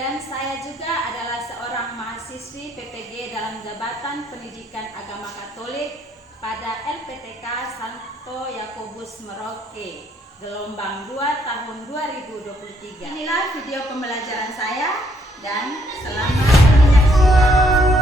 dan saya juga adalah seorang mahasiswi PPG dalam Jabatan Pendidikan Agama Katolik pada LPTK Santo Yakobus Merauke, gelombang 2 tahun 2023. Inilah video pembelajaran saya dan selamat menyaksikan.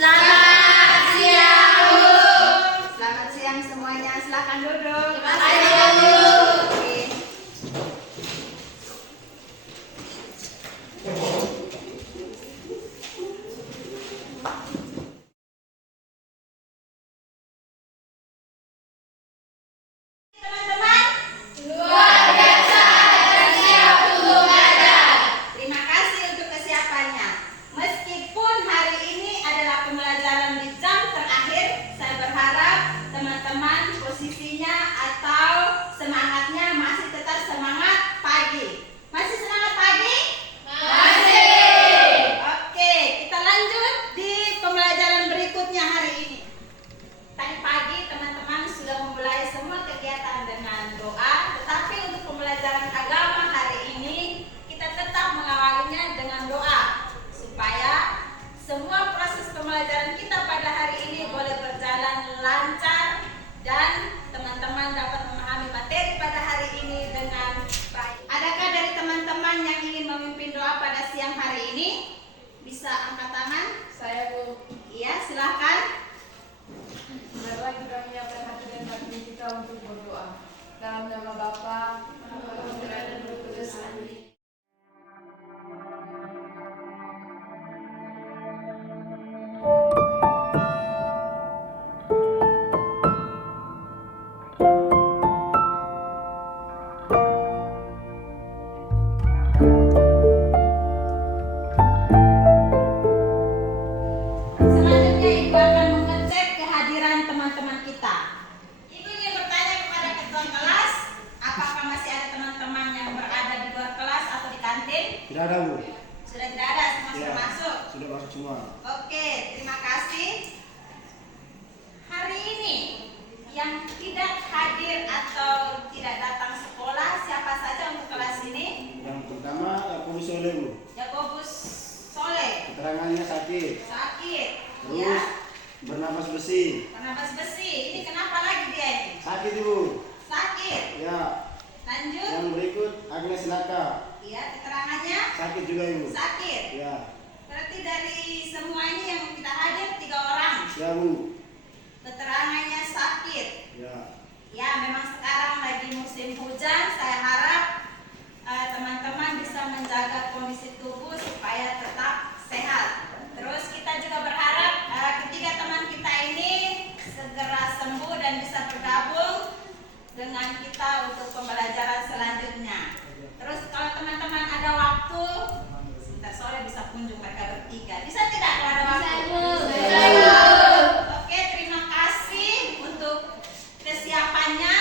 Selamat siang, Bu. Selamat siang semuanya, silakan duduk. Terima kasih, Bu. Teman-teman, Luar biasa dan siap untuk belajar. terima kasih untuk kesiapannya. Meskipun hari ini adalah pembelajaran di jam terakhir, saya berharap teman-teman posisinya kehadiran teman-teman kita. Ibu ingin bertanya kepada ketua kelas, apakah masih ada teman-teman yang berada di luar kelas atau di kantin? Tidak ada, Bu. Sudah tidak ada, semua Ya, sudah masuk. Sudah masuk semua. Oke, terima kasih. Hari ini yang tidak hadir atau tidak datang sekolah, siapa saja untuk kelas ini? Yang pertama, Yakobus Soleh, Bu. Yakobus Soleh, Keterangannya sakit. sakit. Terus Ya, bernapas besi. bernapas besi. Ini kenapa lagi dia ini? Sakit, Ibu. Sakit. Ya. Lanjut. Yang berikut Agnes Laka. Iya, keterangannya Sakit juga, Ibu. sakit. Ya. Berarti dari semua ini yang kita hadir 3 orang. Ya, Bu. Keterangannya sakit. Ya. Ya, memang sekarang lagi musim hujan. Saya harap teman-teman bisa menjaga kondisi tubuh supaya tetap sehat. Terus kita juga berharap ketiga teman kita ini segera sembuh dan bisa bergabung dengan kita untuk pembelajaran selanjutnya. Terus kalau teman-teman ada waktu, sebentar sore bisa kunjung mereka bertiga. Bisa tidak kalau ada waktu? Oke, terima kasih untuk kesiapannya.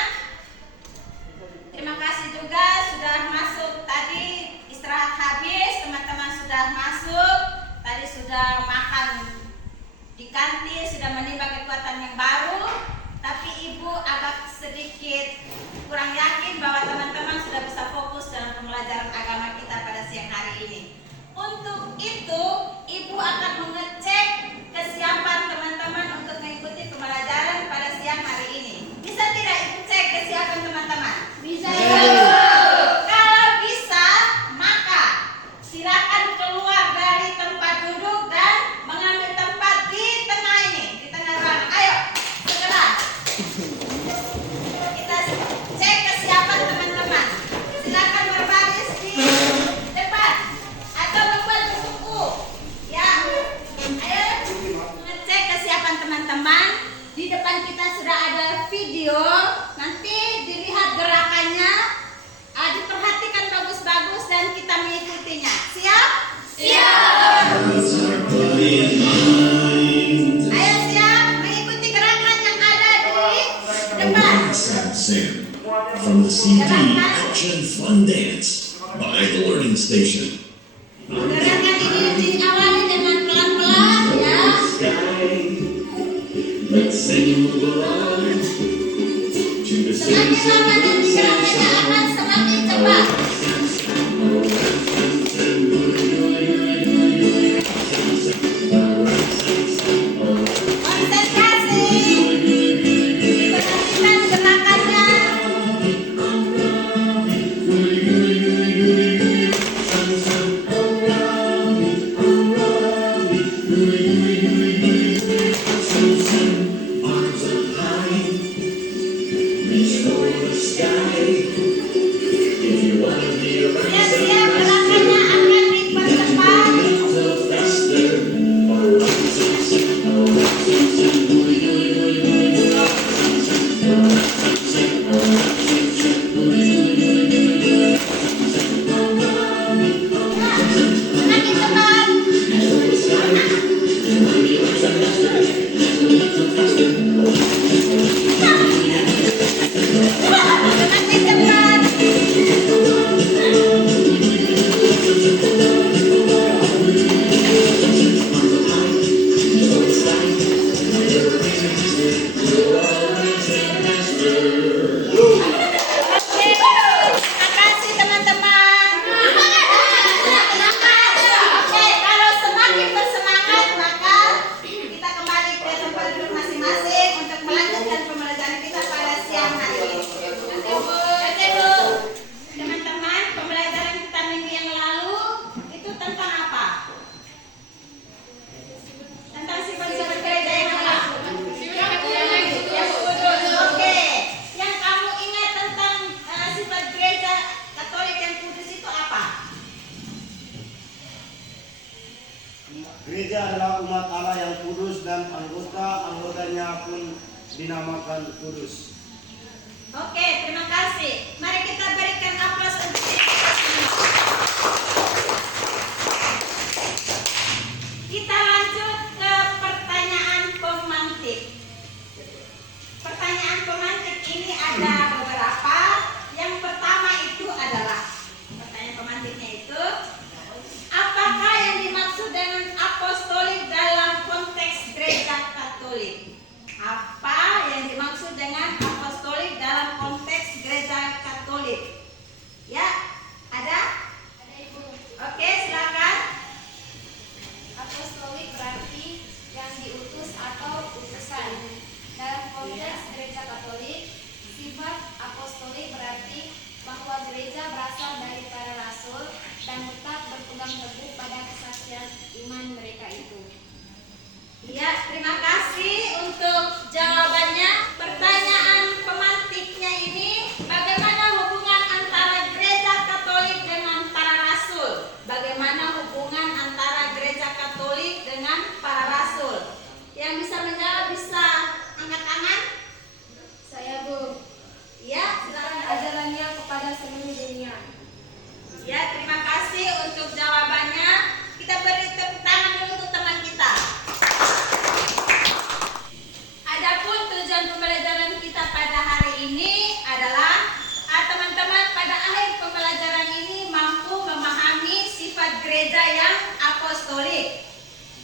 Terima kasih juga sudah masuk tadi, istirahat habis, teman-teman sudah masuk, tadi sudah makan di kantin, sudah menimba kekuatan yang baru. Tapi ibu agak sedikit kurang yakin bahwa teman-teman sudah bisa fokus dalam pembelajaran agama kita pada siang hari ini. Untuk itu, ibu akan mengecek kesiapan teman-teman untuk mengikuti pembelajaran pada siang hari ini. Bisa tidak ibu cek kesiapan teman-teman? Bisa. Kalau bisa, maka silakan keluar dari tempat duduk dan mengambil tempat di tengah ini, di tengah ruangan. Ayo, segera. Kita cek kesiapan teman-teman. Silakan berbaris di depan atau membuat buku. Ya, ayo ngecek kesiapan teman-teman. Di depan kita sudah ada video. Nanti dilihat gerakannya, diperhatikan bagus-bagus dan kita mengikutinya. Siap? Siap. Ayo siap mengikuti gerakan yang ada di depan. Sam from the CD Action Fun Dance by the Learning Station. Gerakan ini diawali dengan pelan-pelan ya. Let's sing along to the Semakin lama nanti gerakannya akan semakin cepat. Konsentrasi. Perhatikan gerakannya. arms up high, reach for the sky. If you wanna be a Siap-siap gerakannya akan dipercepat. little faster, Semakin cepat. Semakin cepat. Oke, terima kasih teman-teman. Oke, kalau semakin bersemangat maka kita kembali ke tempat duduk masing-masing untuk melanjutkan pembelajaran kita pada siang hari ini. Oke Bu, teman-teman, pembelajaran kita minggu yang lalu itu tentang apa? Tentang sifat-sifat gereja yang apa? Oke, yang kamu ingat tentang sifat gereja Katolik yang kudus itu apa? Gereja adalah umat Allah yang kudus dan anggotanya pun dinamakan kudus. Oke, terima kasih. Mari kita berikan aplaus untuk kita semua. Kita lanjut ke pertanyaan pemantik. dan tetap berpegang teguh pada kesaksian iman mereka itu. Ya, terima kasih untuk jawabannya. Pertanyaan pemantiknya ini, bagaimana hubungan antara gereja Katolik dengan para rasul? Bagaimana hubungan antara gereja Katolik dengan para rasul? Yang bisa menjawab bisa angkat tangan. Saya, Bu. Ya, silakan. Ajarannya kepada seluruh dunia. Ya, terima kasih untuk jawabannya. Kita beri tepuk tangan dulu untuk teman kita. Adapun tujuan pembelajaran kita pada hari ini adalah teman-teman pada akhir pembelajaran ini mampu memahami sifat gereja yang apostolik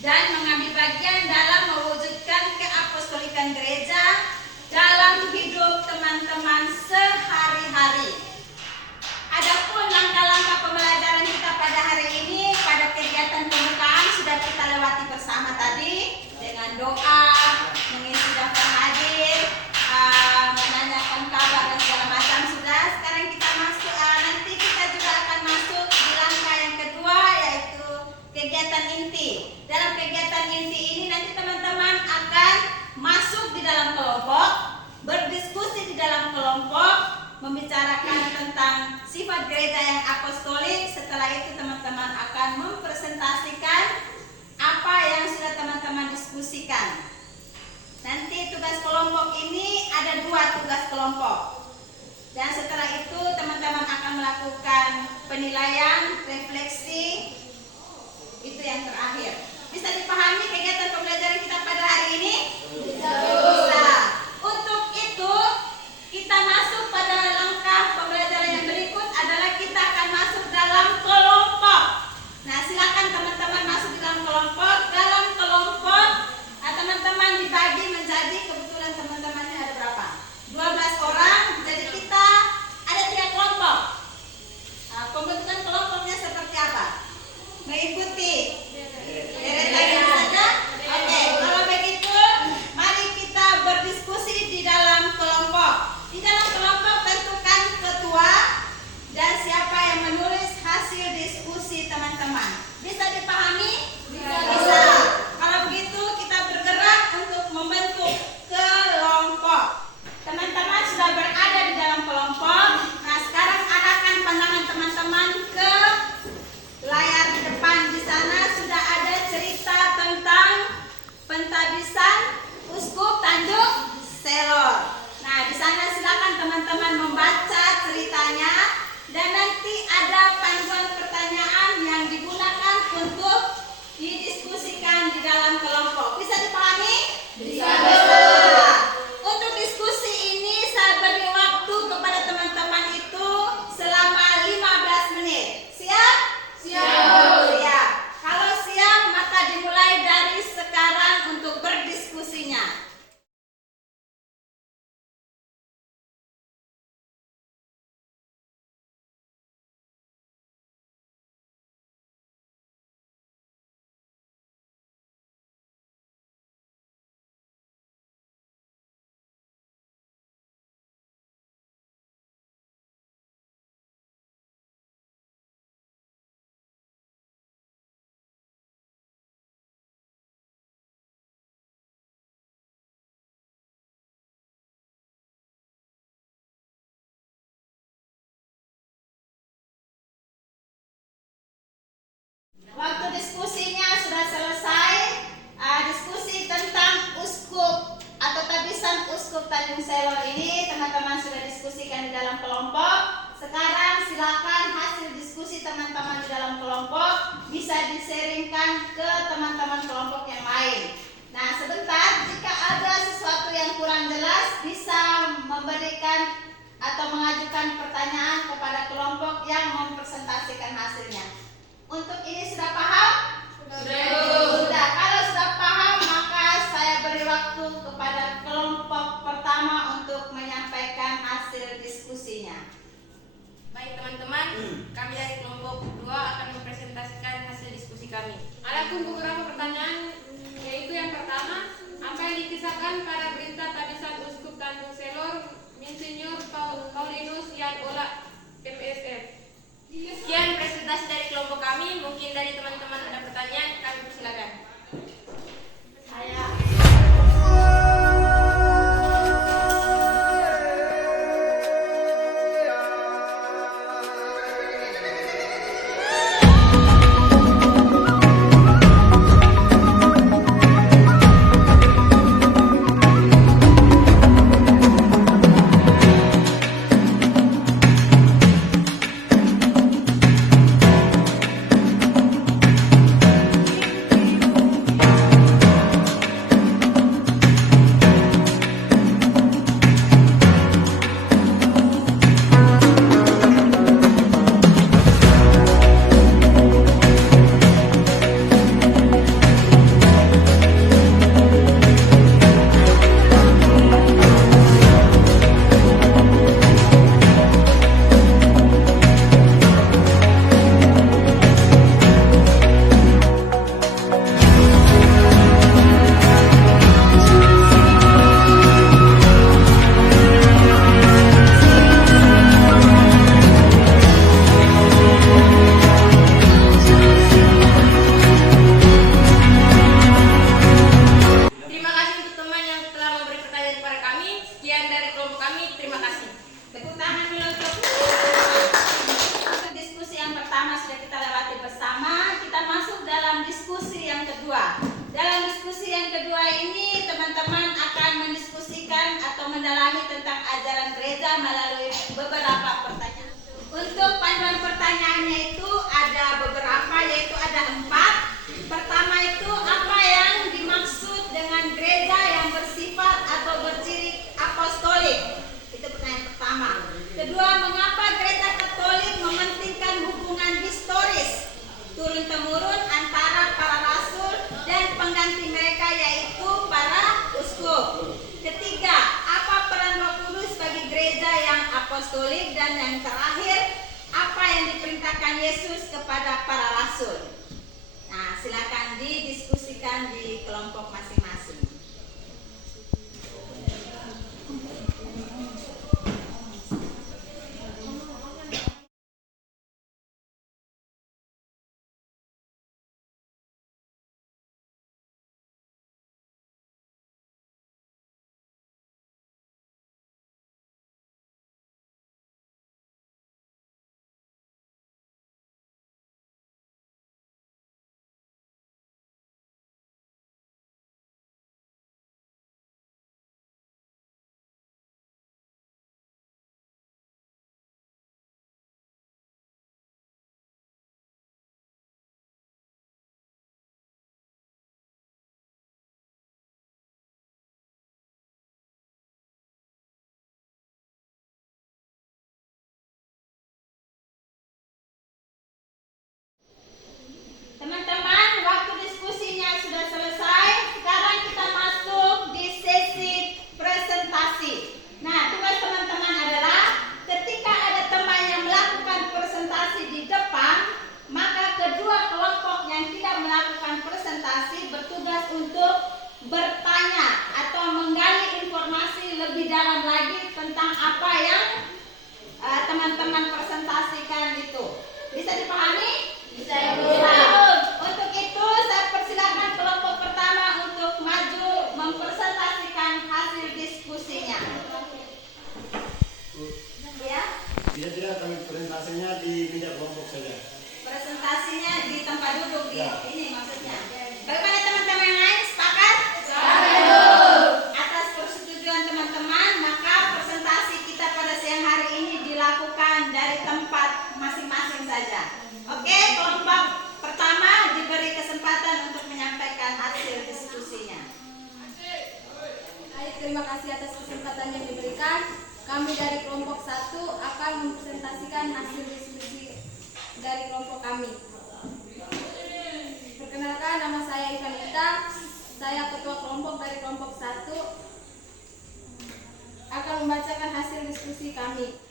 dan mengambil bagian dalam mewujudkan keapostolikan gereja dalam hidup teman-teman sehari-hari. Adapun langkah-langkah pembelajaran kita pada hari ini, pada kegiatan pembukaan sudah kita lewati bersama tadi dengan doa, mengisi daftar hadir, menanyakan kabar dan segala macam sudah. Sekarang kita masuk, nanti kita juga akan masuk di langkah yang kedua, yaitu kegiatan inti. Dalam kegiatan inti ini nanti teman-teman akan masuk di dalam kelompok, berdiskusi di dalam kelompok, membicarakan tentang sifat gereja yang apostolik. Setelah itu teman-teman akan mempresentasikan apa yang sudah teman-teman diskusikan. Nanti tugas kelompok ini ada 2 tugas kelompok. Dan setelah itu teman-teman akan melakukan penilaian, refleksi. Itu yang terakhir. Bisa dipahami kegiatan pembelajaran kita pada hari ini? Bisa. Untuk itu kita masuk pada langkah pembelajaran yang berikut adalah kita akan masuk dalam kelompok. Nah, silakan teman-teman masuk di dalam kelompok. Dalam kelompok, teman-teman dibagi menjadi, kebetulan teman-temannya ada berapa? 12 orang. Jadi kita ada 3 kelompok. Pembentukan kelompoknya seperti apa? Mengikuti deretan saja. Oke, kalau begitu mari kita berdiskusi di dalam kelompok. Di dalam kelompok tentukan ketua dan siapa yang menulis hasil diskusi teman-teman. Bisa dipahami? Bisa. Kalau begitu kita bergerak untuk membentuk kelompok. Teman-teman sudah berada di dalam kelompok. Nah, sekarang arahkan pandangan teman-teman ke layar depan. Di sana sudah ada cerita tentang pentabisan Uskup Tanjung Selor. Nah, di sana silakan teman-teman membaca ceritanya dan nanti ada panduan pertanyaan yang digunakan untuk didiskusikan di dalam kelompok. Bisa dipahami? Bisa. Untuk diskusi ini saya beri waktu kepada teman-teman itu selama 15 menit. Siap? Siap. Kalau siap, maka dimulai dari sekarang untuk berdiskusinya. Waktu diskusinya sudah selesai. Diskusi tentang uskup atau tabisan Uskup Tanjung Selor ini teman-teman sudah diskusikan di dalam kelompok. Sekarang silakan hasil diskusi teman-teman di dalam kelompok bisa diseringkan ke teman-teman kelompok yang lain. Nah, sebentar, jika ada sesuatu yang kurang jelas bisa memberikan atau mengajukan pertanyaan kepada kelompok yang mempresentasikan hasilnya. Untuk ini sudah paham? Sudah. Kalau sudah paham, maka saya beri waktu kepada kelompok pertama untuk menyampaikan hasil diskusinya. Baik teman-teman, kami dari kelompok 2 akan mempresentasikan hasil diskusi kami. Ada beberapa pertanyaan, yaitu yang pertama, apa yang dikisahkan pada berita tabisan Uskup Tanjung Selor, Monsinyur Paulinus Yan Ola, MSF? Sekian presentasi dari kelompok kami. Mungkin dari teman-teman ada pertanyaan, kami persilakan. Terima kasih untuk teman yang telah memberi pertanyaan kepada kami. Sekian dari kelompok kami. Terima kasih. Tepuk tangan dulu untuk diskusi yang pertama sudah kita lewati bersama. Kita masuk dalam diskusi yang kedua. Dalam diskusi yang kedua ini teman-teman akan mendiskusikan atau mendalami tentang ajaran gereja melalui beberapa pertanyaan. Untuk panduan pertanyaannya itu ada beberapa, yaitu ada 4. Pertama itu apa yang dimaksud dengan gereja yang bersifat atau berciri apostolik? Itu pertanyaan pertama. Kedua, mengapa gereja Katolik mementingkan hubungan historis turun-temurun antara para rasul dan pengganti mereka, yaitu para uskup? Ketiga, apa peran Roh Kudus bagi gereja yang apostolik? Dan yang terakhir, apa yang diperintahkan Yesus kepada para rasul? Nah, silakan didiskusikan di kelompok masing-masing. Teman-teman, waktu diskusinya sudah selesai. Sekarang kita masuk di sesi presentasi. Nah, tugas teman-teman adalah ketika ada teman yang melakukan presentasi di depan, maka kedua kelompok yang tidak melakukan presentasi bertugas untuk bertanya atau menggali informasi lebih dalam lagi tentang apa yang teman-teman presentasikan itu. Bisa dipahami? Bisa. Untuk itu saya persilakan kelompok pertama untuk maju mempresentasikan hasil diskusinya. Ya, Tidak kami presentasinya di meja kelompok saja. presentasinya di tempat duduk di Ya. ini maksudnya. Bagaimana teman-teman yang lain, sepakat? Atas persetujuan teman-teman, maka presentasi kita pada siang hari ini dilakukan dari tempat masing-masing saja. Oke, kelompok pertama diberi kesempatan untuk menyampaikan hasil diskusinya. Baik, terima kasih atas kesempatan yang diberikan. Kami dari kelompok 1 akan mempresentasikan hasil diskusi dari kelompok kami. Perkenalkan, nama saya Ivanita. Saya ketua kelompok dari kelompok 1 akan membacakan hasil diskusi kami.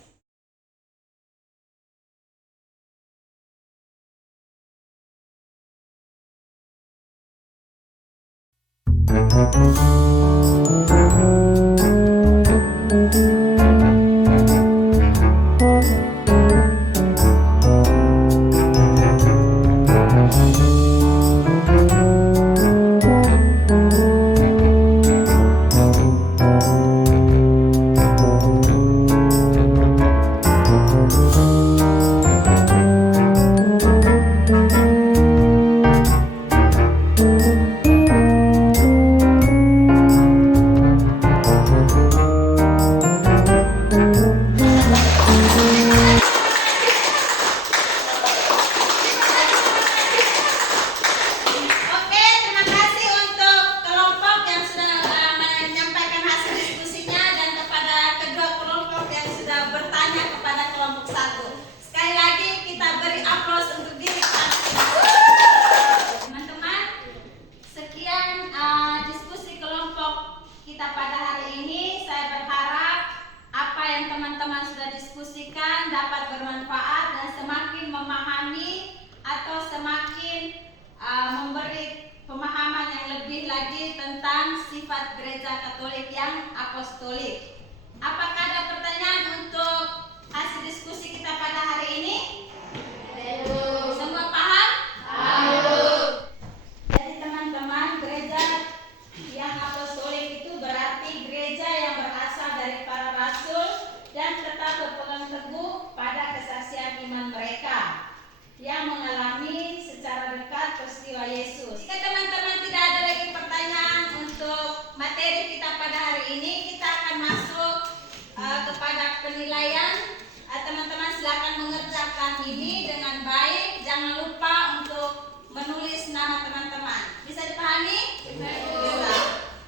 hari ini saya berharap apa yang teman-teman sudah diskusikan dapat bermanfaat dan semakin memahami atau semakin memberi pemahaman yang lebih lagi tentang sifat gereja Katolik yang apostolik. Apakah ada pertanyaan untuk hasil diskusi kita pada hari ini? Semua paham? Jadi teman-teman, gereja yang apostolik itu berarti gereja yang berasal dari para rasul dan tetap berpegang teguh pada kesaksian iman mereka yang mengalami secara dekat peristiwa Yesus. Jika teman-teman tidak ada lagi pertanyaan untuk materi kita pada hari ini, kita akan masuk kepada penilaian. Teman-teman silakan mengerjakan ini dengan baik. Jangan lupa untuk menulis nama teman-teman. Bisa dipahami? Bisa.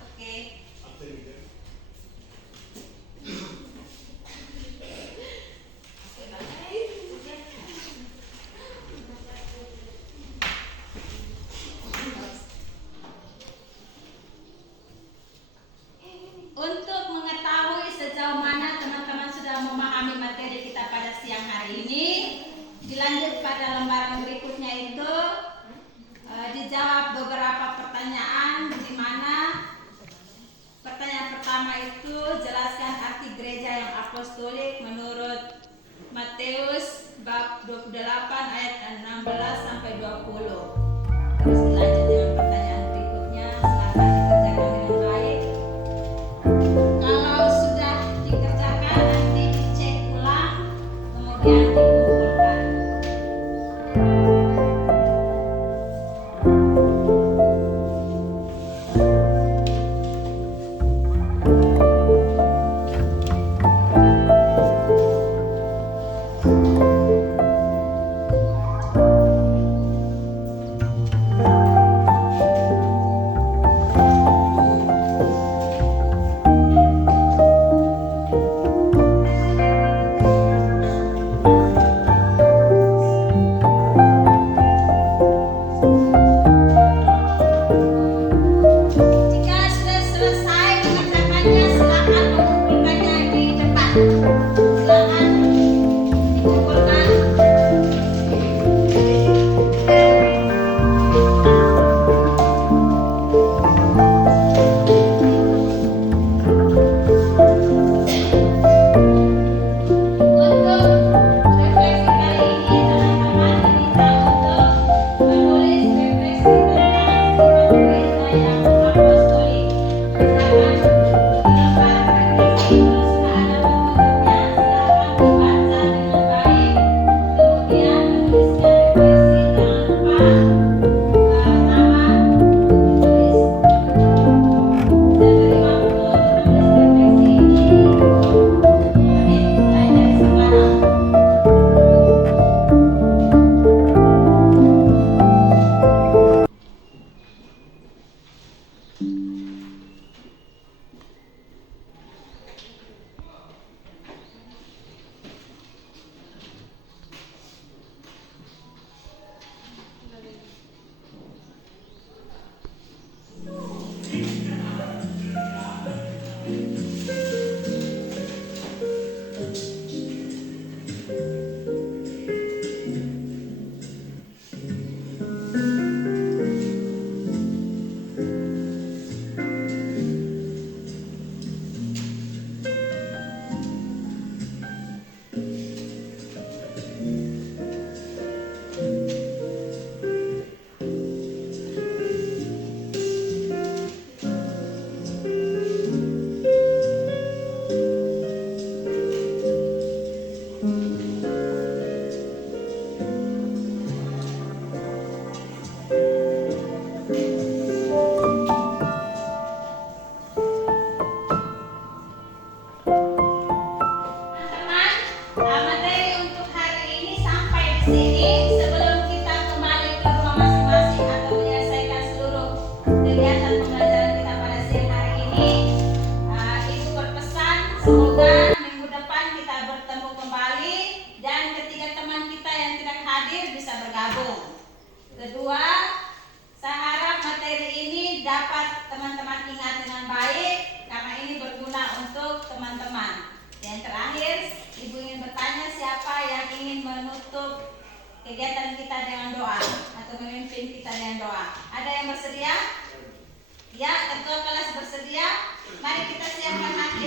Oke. Untuk mengetahui sejauh mana teman-teman sudah memahami materi kita pada siang hari ini, dilanjut pada lembaran berikutnya itu dijawab beberapa pertanyaan, di mana pertanyaan pertama itu jelaskan arti gereja yang apostolik menurut Matius bab 28 ayat 16 sampai 20. Terus dilanjut dengan pertanyaan berikutnya, silakan dikerjakan dengan baik. Kalau sudah dikerjakan nanti dicek ulang, kemudian dikumpulkan. Jika sudah selesai mengerjakannya, silakan mengumpulkannya di depan. Silakan dikumpulkan. Untuk refleksi kali ini, teman-teman diminta untuk menulis refleksi tentang sifat gereja yang apostolik. Silakan di lembar refleksi itu sudah ada bentuknya, silakan dibaca dengan baik. Kemudian menuliskan refleksi, jangan lupa nama ditulis. Saya beri waktu menulis refleksi ini 10 menit mulai dari sekarang. Teman-teman, materi untuk hari ini sampai di sini. Sebelum kita kembali ke rumah masing-masing atau menyelesaikan seluruh kegiatan pembelajaran kita pada siang hari ini, Ibu berpesan semoga minggu depan kita bertemu kembali dan ketiga teman kita yang tidak hadir bisa bergabung. Kedua, saya harap materi ini dapat teman-teman ingat dengan baik karena ini berguna kegiatan kita dengan doa atau memimpin kita dengan doa. Ada yang bersedia? Ya, ketua kelas bersedia. Mari kita siapkan hati